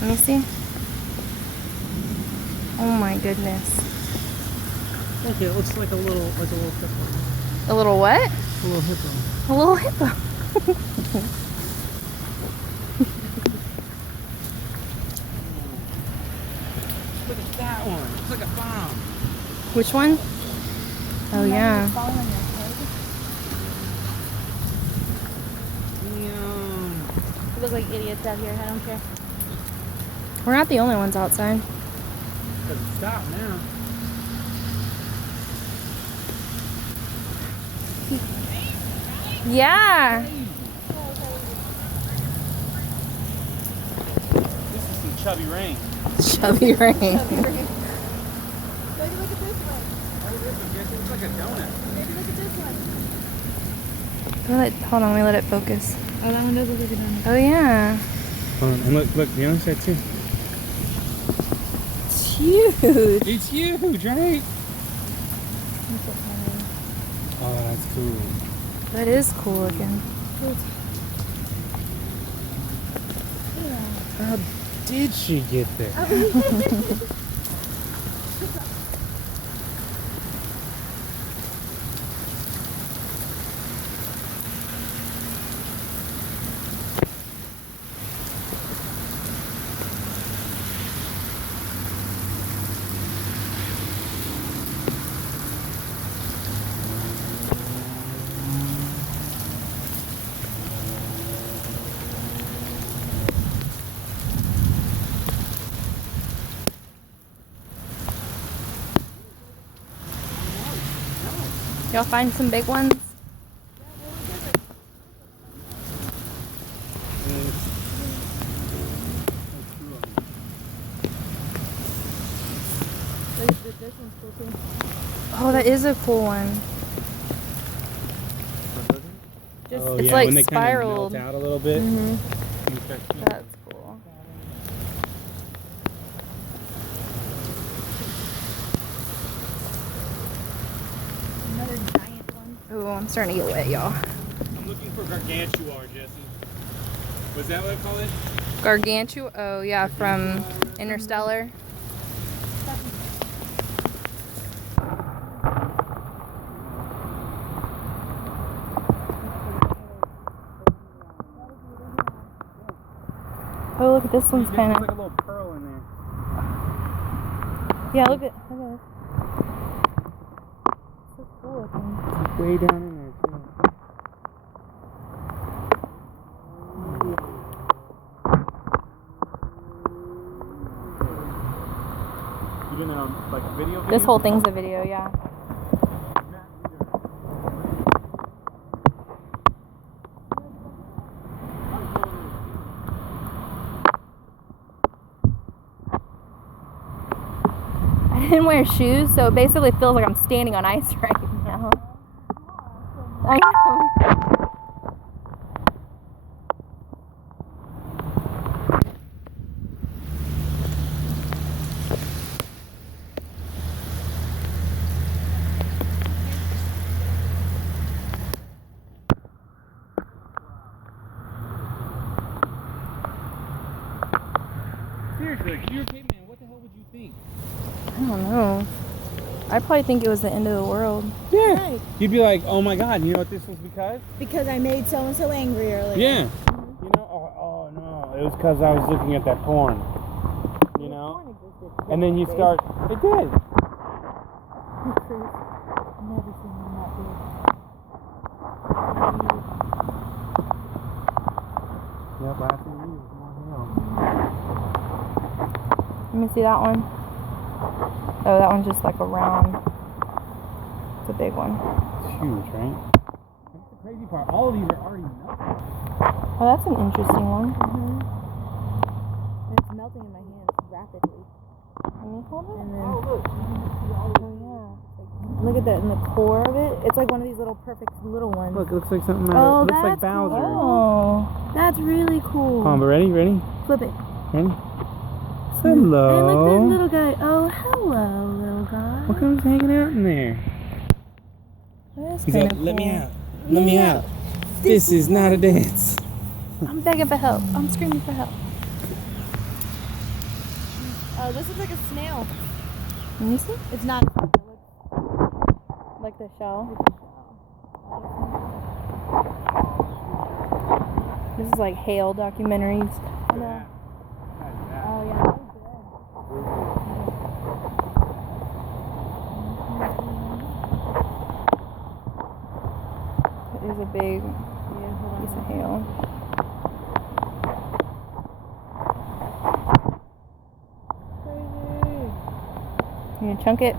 Let me see. Oh my goodness. Okay, it looks like a little hippo. A little what? A little hippo. A little hippo. Look at that one. It's like a bomb. Which one? Oh yeah. We look like idiots out here. I don't care. We're not the only ones outside. Stop now. Yeah. This is some chubby rain. Chubby rain. Maybe look at this one. Oh, this one, it looks like a donut. Maybe look at this one. Hold on, let me let it focus. Oh, that one does look like a donut. Oh yeah. And look, the other side too. It's huge. It's huge, right? Oh, that's cool. That is cool looking. How did she get there? Y'all find some big ones? This one's cool too. Oh, that is a cool one. Just, Oh, it's yeah, like when they spiraled. kind of melt out a little bit. Mm-hmm. You start seeing That's cool. another giant one. Ooh, I'm starting to get wet, y'all. I'm looking for gargantua, Jesse. Was that what I call it? Gargantua. Oh yeah, from Interstellar. Oh, look at this one's kind There's like of. a little pearl in there. Yeah, look at this. So cool looking. It's way down in there too. You gonna like a video? This whole thing's a video, yeah. I didn't wear shoes, so it basically feels like I'm standing on ice right now. I know. Seriously, if you were a caveman, what the hell would you think? I don't know. I'd probably think it was the end of the world. Yeah. Right. You'd be like, oh my god, you know what this was because? Because I made so and so angry earlier. Yeah. You know, oh no, it was because I was looking at that porn. You know? And then you start, it did. I've never seen him that big. Yep, last thing you was more hell. Let me see that one. Oh, that one's just like a round. It's a big one. It's huge, right? That's the crazy part. All of these are already melted. Oh, that's an interesting one. And it's melting in my hands rapidly. Let me hold it. And then, look. look at that in the core of it. It's like one of these little perfect little ones. Look, it looks like something. Oh, it looks like that's Bowser. Oh. That's really cool. Come on, but ready? Flip it. Ready? And look at that Hello. little guy. Oh, hello, little guy. What comes hanging out in there? That is He's kind like, of cool. let me out. Let me out. This is not a dance. I'm begging for help. I'm screaming for help. Oh, this looks like a snail. Let me see. It's not a snail. It looks Like the shell. like a shell. This is like hail documentaries. I know. Yeah. Oh, yeah. That was good. It is a big Yeah, hold on. piece of hail. Crazy. You gonna chunk it?